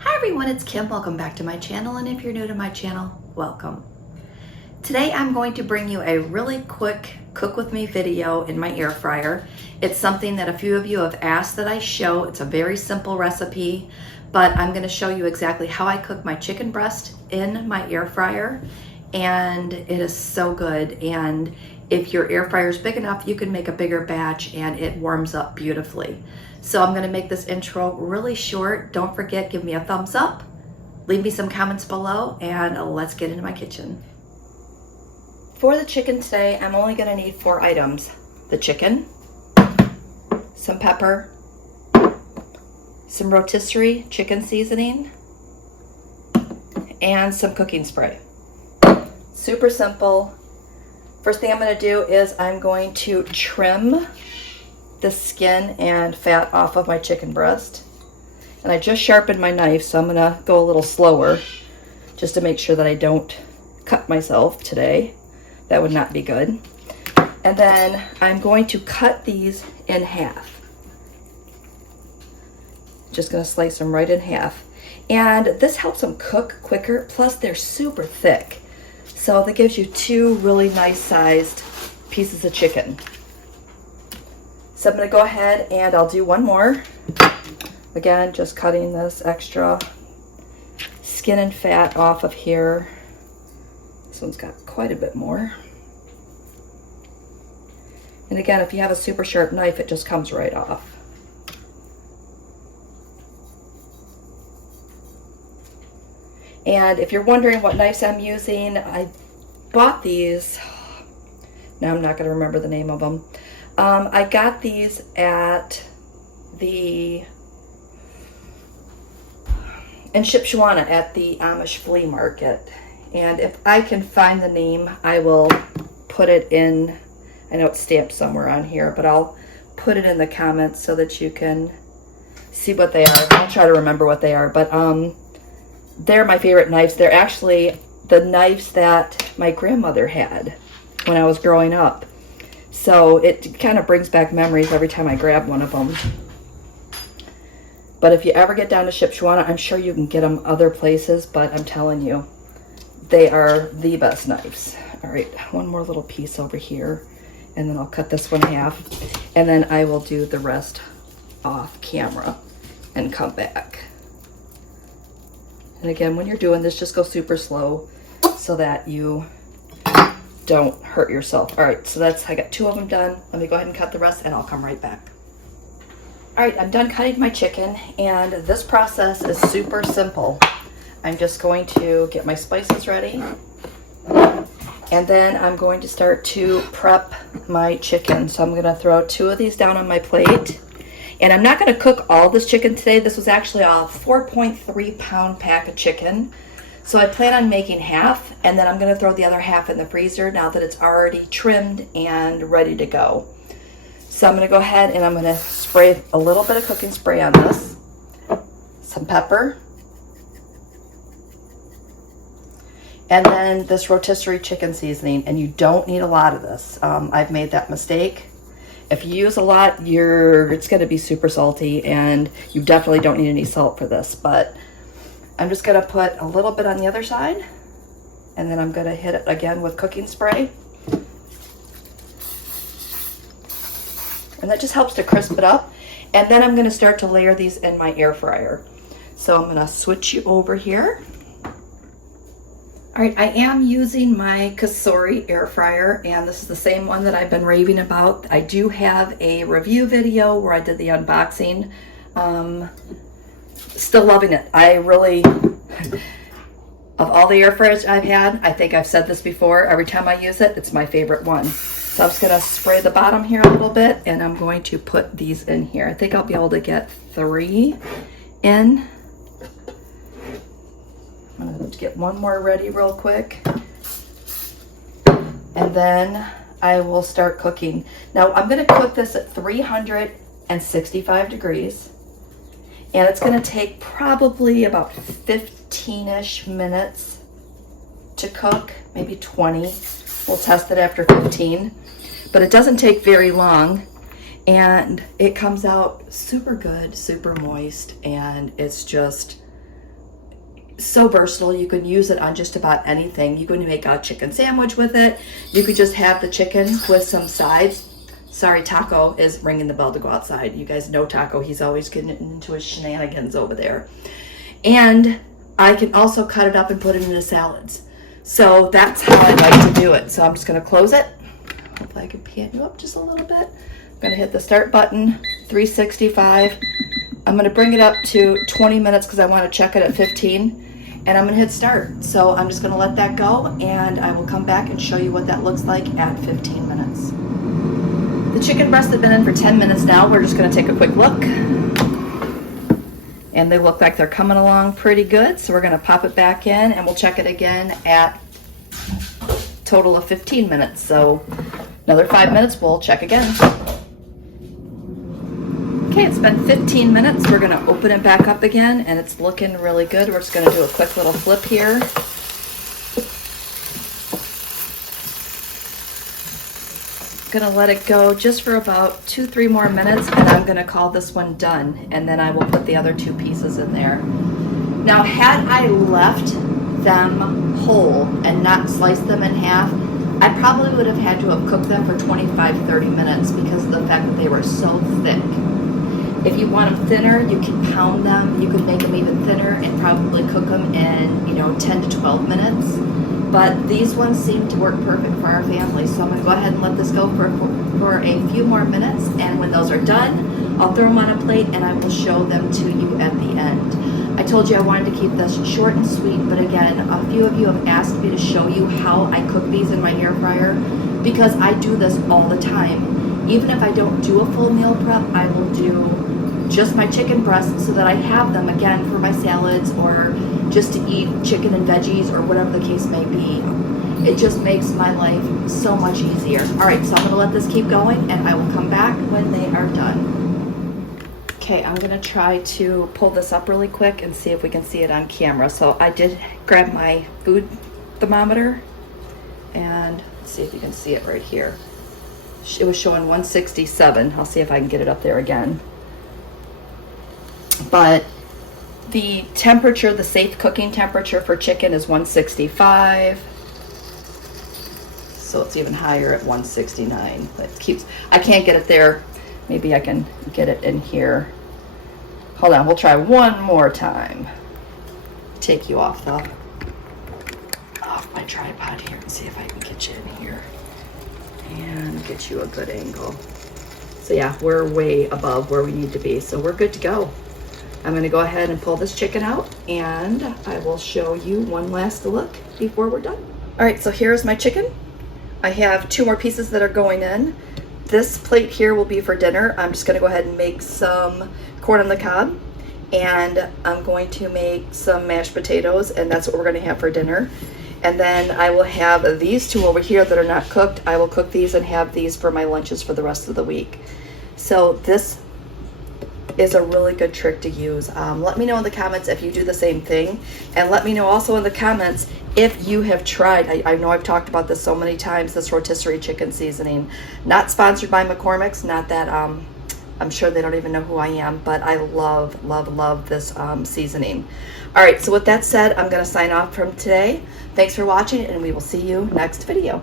Hi everyone, it's Kim. Welcome back to my channel, and if you're new to my channel, welcome. Today I'm going to bring you a really quick cook with me video in my air fryer. It's something that a few of you have asked that I show. It's a very simple recipe, but I'm going to show you exactly how I cook my chicken breast in my air fryer, and it is so good. And if your air fryer is big enough, you can make a bigger batch and it warms up beautifully. So I'm gonna make this intro really short. Don't forget, give me a thumbs up, leave me some comments below, and let's get into my kitchen. For the chicken today, I'm only gonna need 4 items. The chicken, some pepper, some rotisserie chicken seasoning, and some cooking spray. Super simple. First thing I'm gonna do is I'm going to trim the skin and fat off of my chicken breast. And I just sharpened my knife, so I'm gonna go a little slower just to make sure that I don't cut myself today. That would not be good. And then I'm going to cut these in half. Just gonna slice them right in half. And this helps them cook quicker, plus they're super thick. So that gives you 2 really nice sized pieces of chicken. So I'm going to go ahead and I'll do one more. Again, just cutting this extra skin and fat off of here. This one's got quite a bit more. And again, if you have a super sharp knife, it just comes right off. And if you're wondering what knives I'm using, I bought these. Now I'm not going to remember the name of them. I got these at in Shipshewana at the Amish flea market. And if I can find the name, I will put it in. I know it's stamped somewhere on here, but I'll put it in the comments so that you can see what they are. I'll try to remember what they are, but they're my favorite knives. They're actually the knives that my grandmother had when I was growing up. So it kind of brings back memories every time I grab one of them. But if you ever get down to Shipshewana, I'm sure you can get them other places, but I'm telling you, they are the best knives. All right, one more little piece over here, and then I'll cut this one in half, and then I will do the rest off camera and come back. And again, when you're doing this, just go super slow so that you don't hurt yourself. All right, so I got 2 of them done. Let me go ahead and cut the rest and I'll come right back. All right, I'm done cutting my chicken, and this process is super simple. I'm just going to get my spices ready, and then I'm going to start to prep my chicken. So I'm gonna throw 2 of these down on my plate. And I'm not gonna cook all this chicken today. This was actually a 4.3 pound pack of chicken. So I plan on making half, and then I'm gonna throw the other half in the freezer now that it's already trimmed and ready to go. So I'm gonna go ahead and I'm gonna spray a little bit of cooking spray on this, some pepper, and then this rotisserie chicken seasoning. And you don't need a lot of this. I've made that mistake. If you use a lot, it's gonna be super salty, and you definitely don't need any salt for this, but I'm just gonna put a little bit on the other side, and then I'm gonna hit it again with cooking spray. And that just helps to crisp it up. And then I'm gonna start to layer these in my air fryer. So I'm gonna switch you over here. All right, I am using my Cosori air fryer, and this is the same one that I've been raving about. I do have a review video where I did the unboxing. Still loving it. I really, of all the air fryers I've had, I think I've said this before, every time I use it, it's my favorite one. So I'm just gonna spray the bottom here a little bit, and I'm going to put these in here. I think I'll be able to get 3 in. I'm going to get one more ready real quick, and then I will start cooking. Now I'm going to cook this at 365 degrees, and it's going to take probably about 15-ish minutes to cook, maybe 20. We'll test it after 15, but it doesn't take very long, and it comes out super good, super moist, and it's just so versatile. You can use it on just about anything. You can make a chicken sandwich with it. You could just have the chicken with some sides. Sorry, Taco is ringing the bell to go outside. You guys know Taco. He's always getting into his shenanigans over there. And I can also cut it up and put it into salads. So that's how I like to do it. So I'm just going to close it. Hopefully I can pan you up just a little bit. I'm going to hit the start button, 365. I'm going to bring it up to 20 minutes because I want to check it at 15. And I'm going to hit start. So I'm just going to let that go, and I will come back and show you what that looks like at 15 minutes. The chicken breasts have been in for 10 minutes now. We're just going to take a quick look. And they look like they're coming along pretty good. So we're going to pop it back in, and we'll check it again at total of 15 minutes. So another 5 minutes, we'll check again. Okay, it's been 15 minutes. We're going to open it back up again, and it's looking really good. We're just going to do a quick little flip here. Gonna let it go just for about 2-3 more minutes, and I'm gonna call this one done, and then I will put the other 2 pieces in there. Now, had I left them whole and not sliced them in half, I probably would have had to have cooked them for 25-30 minutes because of the fact that they were so thick. If you want them thinner, you can pound them. You can make them even thinner and probably cook them in 10 to 12 minutes. But these ones seem to work perfect for our family. So I'm going to go ahead and let this go for a few more minutes. And when those are done, I'll throw them on a plate and I will show them to you at the end. I told you I wanted to keep this short and sweet. But again, a few of you have asked me to show you how I cook these in my air fryer because I do this all the time. Even if I don't do a full meal prep, I will do just my chicken breasts so that I have them again for my salads or just to eat chicken and veggies or whatever the case may be. It just makes my life so much easier. All right, so I'm gonna let this keep going and I will come back when they are done. Okay, I'm gonna try to pull this up really quick and see if we can see it on camera. So I did grab my food thermometer and let's see if you can see it right here. It was showing 167. I'll see if I can get it up there again. But the temperature, the safe cooking temperature for chicken is 165. So it's even higher at 169. I can't get it there. Maybe I can get it in here. Hold on, we'll try one more time. Take you off my tripod here and see if I can get you in here and get you a good angle. So yeah, we're way above where we need to be. So we're good to go. I'm going to go ahead and pull this chicken out and I will show you one last look before we're done. All right, so here's my chicken. I have 2 more pieces that are going in. This plate here will be for dinner. I'm just going to go ahead and make some corn on the cob and I'm going to make some mashed potatoes, and that's what we're going to have for dinner. And then I will have these 2 over here that are not cooked. I will cook these and have these for my lunches for the rest of the week. So this is a really good trick to use. Let me know in the comments if you do the same thing, and let me know also in the comments if you have tried. I know I've talked about this so many times, this rotisserie chicken seasoning. Not sponsored by McCormick's, not that I'm sure they don't even know who I am, but I love, love, love this seasoning. All right, so with that said, I'm gonna sign off from today. Thanks for watching, and we will see you next video.